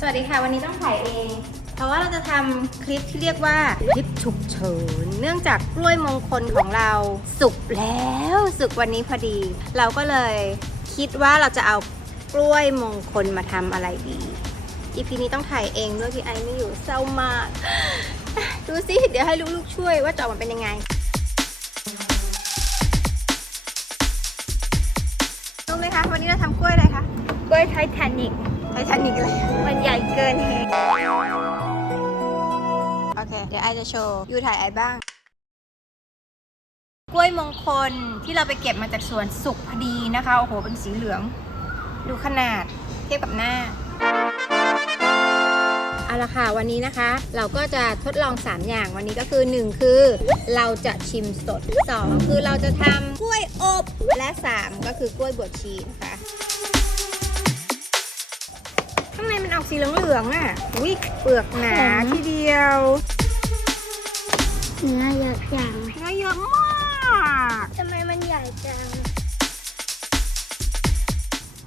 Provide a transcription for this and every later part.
สวัสดีค่ะ วันนี้ต้องถ่ายเอง เพราะว่าเราจะทำคลิปที่เรียกว่าคลิปฉุกเฉินเนื่องจากกล้วยมงคลของเราสุกแล้วสุกวันนี้พอดี เราก็เลยคิดว่าเราจะเอากล้วยมงคลมาทำอะไรดีอีพีนี้ต้องถ่ายเองด้วยพี่ไอไม่อยู่เศร้ามาก ดูสิเดี๋ยวให้ลูกๆช่วยว่าจะออกมาเป็นยังไงรู้ไหมคะวันนี้เราทำกล้วยอะไรคะกล้วยไททานิก ไททานิกอะไรมันใหญ่เกินเหตุโอเค เดี๋ยวไอจะโชว์ยูถ่ายไอบ้าง กล้วยมงคลที่เราไปเก็บมาจากสวนสุกพอดีนะคะ โอ้โห เป็นสีเหลือง ดูขนาดเทียบกับหน้าเอาละค่ะ วันนี้นะคะ เราก็จะทดลอง 3 อย่างวันนี้ก็คือ 1 คือเราจะชิมสด 2 คือเราจะทำกล้วยอบ และ 3 ก็คือกล้วยบวชชีนะคะ ข้างในมันออกสีเหลืองๆอะอุ้ยเปลือกหนาทีเดียวเนื้อเยอะจังเนื้อเยอะมากทำไมมันใหญ่จัง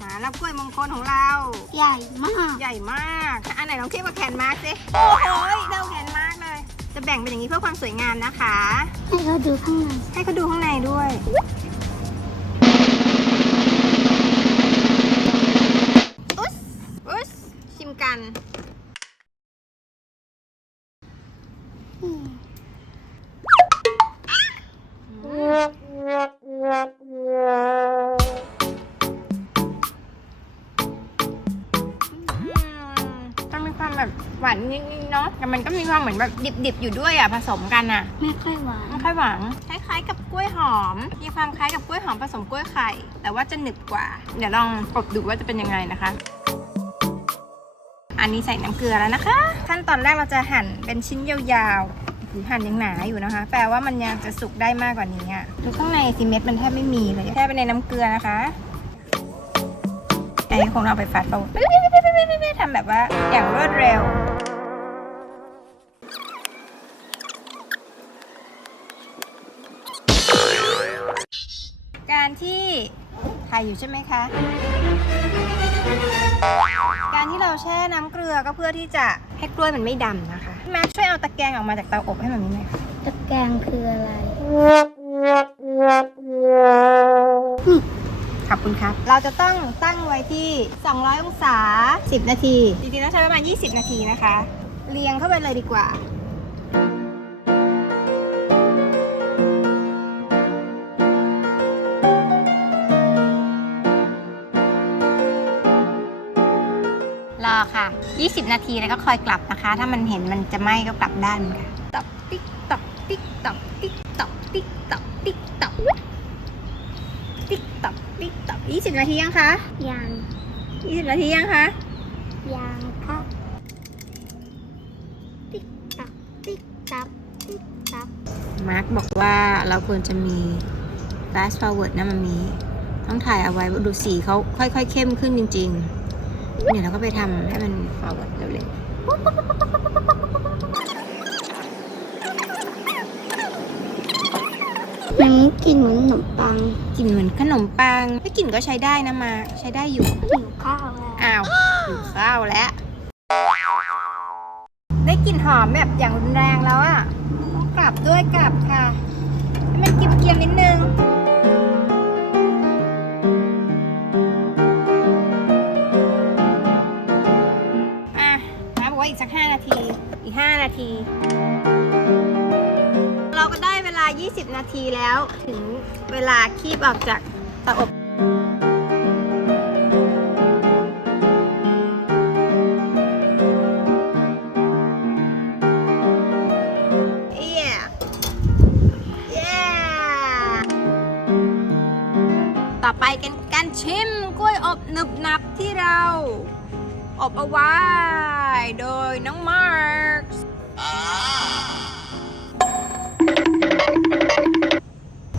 มาแล้วกล้วยมงคลของเรา ใหญ่มาก ใหญ่มากอันไหนลองเทียบกับแขนมาร์กสิโอ้โหเท่าแขนมาร์กเลย จะแบ่งเป็นอย่างนี้เพื่อความสวยงามนะคะ ให้เขาดูข้างในให้เขาดูข้างในด้วย แต่มันก็มีความเหมือนแบบดิบๆอยู่ด้วยอะผสมกันอะไม่ค่อยหวาน ไม่ค่อยหวานคล้ายๆ กับกล้วยหอม มีความคล้ายกับกล้วยหอมผสมกล้วยไข่ แต่ว่าจะหนึบกว่า เดี๋ยวลองกดดูว่าจะเป็นยังไงนะคะ อันนี้ใส่น้ำเกลือแล้วนะคะ ขั้นตอนแรกเราจะหั่นเป็นชิ้นยาวๆคือหั่นยังหนาอยู่นะคะ แปลว่ามันยังจะสุกได้มากกว่านี้อะดูข้างในสิเม็ดมันแทบไม่มีเลยแค่ไปในน้ำเกลือนะคะอันนี้คงเอาไปฟัดเราทำแบบว่าอย่างรวดเร็ว ที่ถ่ายอยู่ใช่ไหมคะ การที่เราแช่น้ำเกลือก็เพื่อที่จะให้กล้วยมันไม่ดำนะคะแม่ช่วยเอาตะแกรงออกมาจากเตาอบให้มันนี้หน่อยค่ะตะแกรงคืออะไรขอบคุณครับ เราจะต้องตั้งไว้ที่ 200 องศา 10 นาที จริงๆต้องใช้ประมาณ 20 นาทีนะคะ เรียงเข้าไปเลยดีกว่า อค่ะ 20 นาทีแล้วก็คอยกลับนะคะ ถ้ามันเห็นมันจะไหม้ก็กลับด้านค่ะตอกติ๊กตอกติ๊กตอกติ๊กตอกติ๊กตอกติ๊กตอกติ๊กตอกติ๊กตอก20 นาทียังคะยาง20 นาทียังคะยางครับติ๊กตักติ๊กตักติ๊กตักมาร์คบอกว่าเราควรจะมี fast forward นะมันมี ต้องถ่ายเอาไว้ดูสีเขาค่อยๆเข้มขึ้นจริง ๆ เดี๋ยวเราก็ไปทำให้มัน forward เร็วมันกลิ่นเหมือนขนมปังๆกลิ่นเหมือนขนมปังถ้ากลิ่นก็ใช้ได้นะมาร์คใช้ได้อยู่หิวข้าวแล้วอ้าวหิวข้าวแล้ว ได้กลิ่นหอมแบบอย่างรุนแรงแล้วอะ่ะต้องกลับด้วยกลับค่ะ ให้มันเกรียมๆนิดนึง 5 นาที เราก็ได้เวลา 20 นาทีแล้ว ถึงเวลาคีบออกจากเตาอบต่อไปกันการชิมกล้วยอบหนึบหนับที่เรา อบเอาไว้ โดยน้องมาร์ค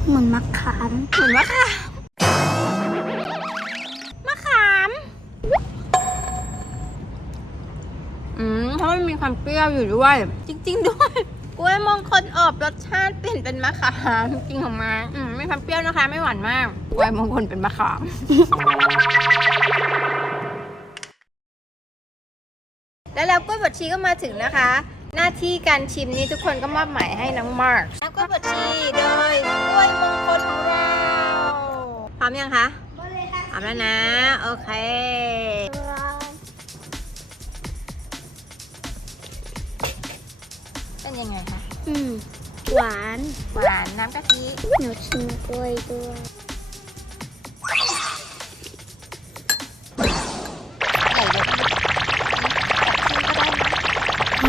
เหมือนมะขามเหมือนมะขามมะขาม อืมเพราะมันมีความเปรี้ยวอยู่ด้วย จริง ๆ ด้วยกล้วยมงคลอบรสชาติเปลี่ยนเป็นมะขามจริงของมาอืมไม่ความเปรี้ยวนะคะ ไม่หวานมากกล้วยมงคลเป็นมะขาม แล้วแล้วกล้วยบดชีก็มาถึงนะคะ หน้าที่การชิมนี้ทุกคนก็มอบหมายให้น้องมาร์คกล้วยบดชีโดยกล้วยมงคลของเราพร้อมยังคะหมดเลยค่ะพร้อมแล้วนะโอเคเป็นยังไงคะอืมหวานหวานน้ำกะทิหนูชิมกล้วยด้วย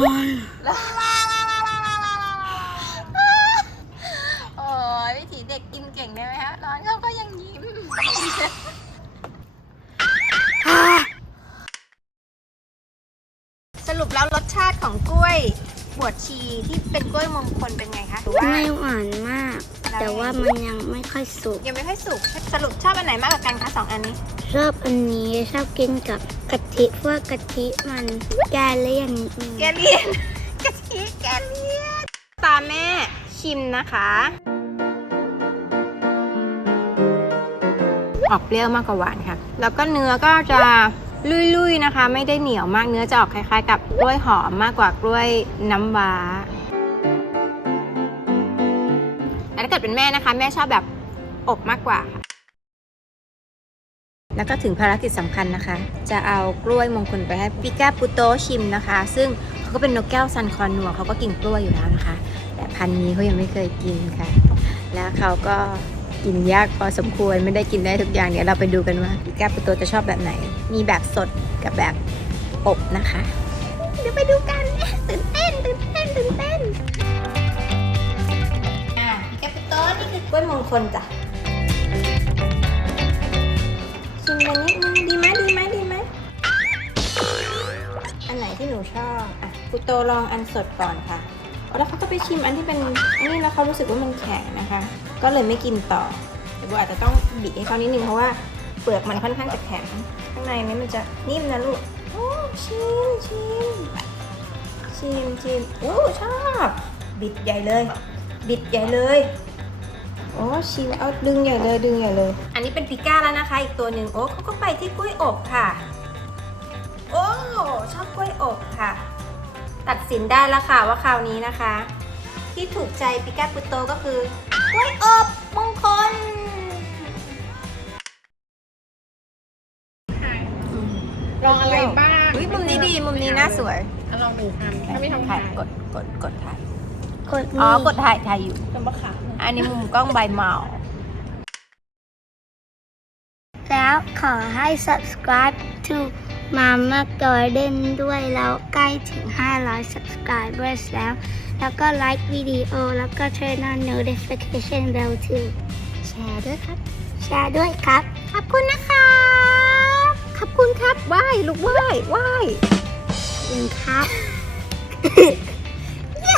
โอ้ยวิถีเด็กกินเก่งได้ไหมคะร้อนเขาก็ยังยิ้ม สรุปแล้วรสชาติของกล้วยบวชชีที่เป็นกล้วยมงคลเป็นไงคะหรือว่าไม่หวานมาก แต่ว่ามันยังไม่ค่อยสุกยังไม่ค่อยสุกสรุปชอบอันไหนมากกว่ากันคะสองอันนี้ ชอบอันนี้ชอบกินกับกะทิเพราะว่ากะทิมันแกเลี่ยนนิดนึงแกเลียนกะทิแกเลียนตามแม่ชิมนะคะ ออกเปรี้ยวมากกว่าหวานค่ะ แล้วก็เนื้อก็จะลุยๆนะคะ ไม่ได้เหนียวมากเนื้อจะออกคล้ายๆ กับกล้วยหอมมากกว่ากล้วยน้ำว้า แต่ถ้าเกิดเป็นแม่นะคะ แม่ชอบแบบอบมากกว่าค่ะแล้วก็ถึงภารกิจสำคัญนะคะ จะเอากล้วยมงคลไปให้ปิก้าปุโตชิมนะคะ ซึ่งเขาก็เป็นนกแก้วซันคอนนัวเขาก็กินกล้วยอยู่แล้วนะคะ แต่พันนี้เขายังไม่เคยกินค่ะ แล้วเขาก็กินยากพอสมควรไม่ได้กินได้ทุกอย่างเดี๋ยวเราไปดูกันว่าปิก้าปุโตจะชอบแบบไหน มีแบบสดกับแบบอบนะคะ เดี๋ยวไปดูกัน กล้วยมงคลจ้ะชิมกันนิดนึงดีไหมดีไหมดีไหมอันไหนที่หนูชอบอะคุโตลองอันสดก่อนค่ะแล้วเขาก็ไปชิมอันที่เป็นอันนี้แล้วเขารู้สึกว่ามันแข็งนะคะ ก็เลยไม่กินต่อเดี๋ยวโบอาจจะต้องบีบให้เขานิดนึงเพราะว่าเปลือกมันค่อนข้างจะแข็งข้างในนี้มันจะนิ่มนะลูกโอ้ชิมชิมชิมชิมโอ้ชอบ บิดใหญ่เลย บิดใหญ่เลย โอ้ชิมเอาดึงใหญ่เลยดึงใหญ่เลย อันนี้เป็นปิก้าแล้วนะคะ อีกตัวหนึ่งโอ้เขาก็ไปที่กล้วยอบค่ะ โอ้ชอบกล้วยอบค่ะ ตัดสินได้แล้วค่ะว่าคราวนี้นะคะ ที่ถูกใจปิก้าปุโตก็คือกล้วยอบมงคลลองอะไรบ้าง อุ้ยมุมนี้ดีมุมนี้น่าสวยอะลองดูทำถ้าไม่ทำถ่าถ่ายยกดกดกดถ่าย กดอ๋อนี่กดถ่ายถ่ายอยู่จำปะขาอันนี้มุมกล้องใบเมาแล้วขอให้ subscribe to Mama Garden ด้วยแล้วใกล้ถึง 500 subscribers แล้ว แล้วก็ like วิดีโอ แล้วก็ turn on notification bell too แชร์ด้วยครับ แชร์ด้วยครับ ขอบคุณนะคะขอบคุณครับไหว้ลูกไหว้ไหว้ขอบคุณครับ